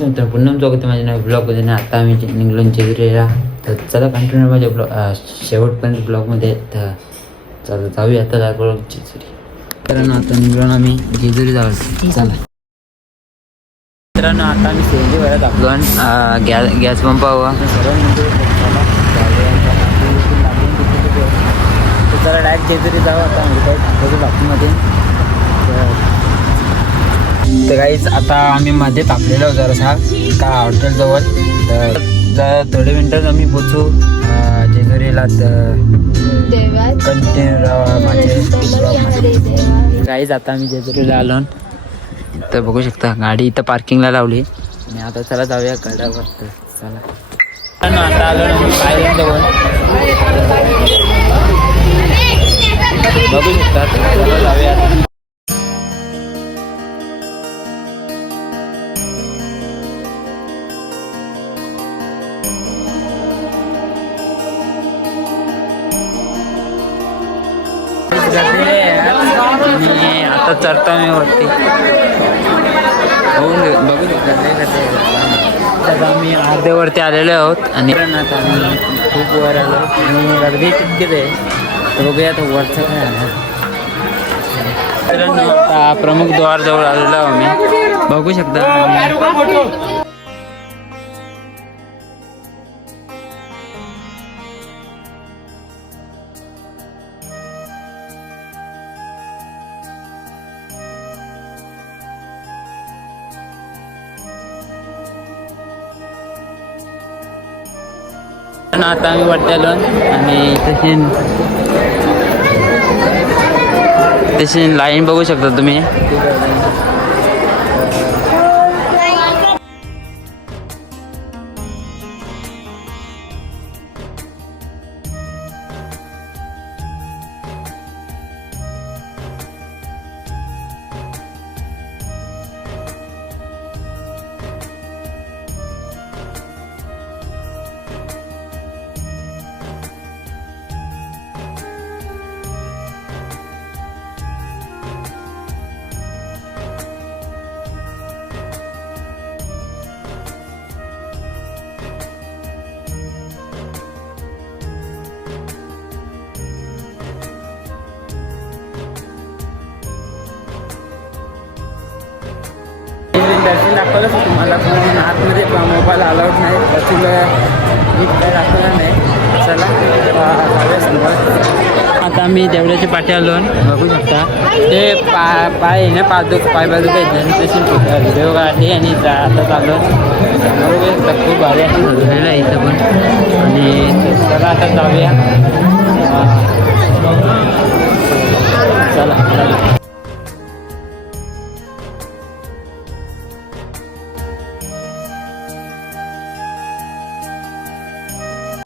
नमस्कार मित्र पुन्हा स्वागत माझ्या नवीन ब्लॉगमध्ये आणि आता आम्ही निघलो जेजुरीला तर चला कंटिन्यू माझ्या ब्लॉग शेवटपर्यंत ब्लॉगमध्ये तर चला जाऊया आता दाखवलं जेजुरी मित्रांनो आता निघलो ना आम्ही जेजुरी जाऊ चला मित्रांनो आता आम्ही सेंजी भरत आपलो आणि गॅस गॅस पंपावर चला. तर डायरेक्ट जेजुरी जाऊ आता बाकीमध्ये तर काहीच आता आम्ही मध्ये तापलेलो जरासा का हॉटेलजवळ तर जर थोडे मिनटात आम्ही पोचू. जेजुरीला तर कंटिन्यू माझे काहीच आता आम्ही जेजुरीला आलो तर बघू शकता गाडी इथं पार्किंगला लावली. आणि आता चला जाऊया गडावर. तर चला. आता आलो ना मी आणि आता चढतो मी वरती. होऊन बघू ते आता आम्ही अर्धेवरती आलेलो आहोत आणि आम्ही खूप वर आलो आणि गर्दी तितकीच आहे तर बघूया आता वरचं काय आलं प्रमुख द्वार जवळ आलेलो आम्ही. बघू शकता पण आता आम्ही वरती आलो आणि तशी तशी लाईन बघू शकता तुम्ही. दर्शन दाखवलंच होतं. तुम्हाला पण आतमध्ये मोबाईल अलाउड नाही. तुला काय दाखवलं नाही. चला आता जाऊया समोर. आता देवळ्याच्या पाठी आलो बघू शकता. ते पा पाय आहे ना पादुक पाय बाजू पाहिजे तशी व्हिडिओ काढली आणि जा- आता चालू बघू शकता खूप भारी आहे इथं पण. आणि चला आता जाऊया.